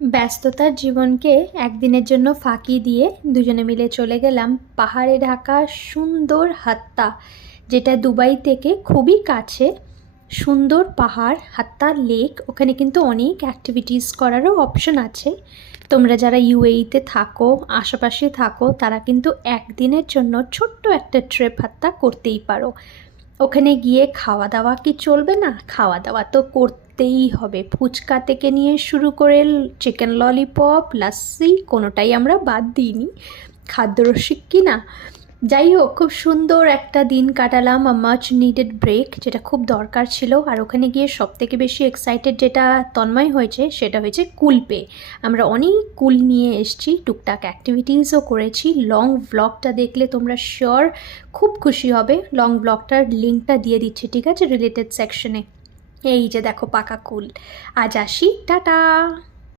ব্যস্ততার জীবনকে একদিনের জন্য ফাঁকি দিয়ে দুজনে মিলে চলে গেলাম পাহাড়ে ঢাকা সুন্দর হাত্তা, যেটা দুবাই থেকে খুবই কাছে। সুন্দর পাহাড়, হাত্তা, লেক, ওখানে কিন্তু অনেক অ্যাক্টিভিটিস করারও অপশন আছে। তোমরা যারা ইউএইতে থাকো, আশেপাশে থাকো, তারা কিন্তু একদিনের জন্য ছোট্ট একটা ট্রিপ হাত্তা করতেই পারো। ওখানে গিয়ে খাওয়া দাওয়া কি চলবে না? খাওয়া দাওয়া তো করতেই হবে। ফুচকা থেকে নিয়ে শুরু করে চিকেন ললিপপ লাস্সি কোনোটাই আমরা বাদ দিইনি। খাদ্যরসিক কি না? যাই হোক, খুব সুন্দর একটা দিন কাটালাম মাচ নিডেড ব্রেক যেটা খুব দরকার ছিল। আর ওখানে গিয়ে সব থেকে বেশি এক্সাইটেড যেটা তন্ময় হয়েছে, সেটা হয়েছে কুল পে আমরা অনেক কুল নিয়ে এসেছি, টুকটাক অ্যাক্টিভিটিসও করেছি। লং ভ্লগটা দেখলে তোমরা শিওর খুব খুশি হবে। লং ব্লগটার লিঙ্কটা দিয়ে দিচ্ছি, ঠিক আছে? রিলেটেড সেকশনে এই যে দেখো পাকা কুল। আজ আসি টাটা!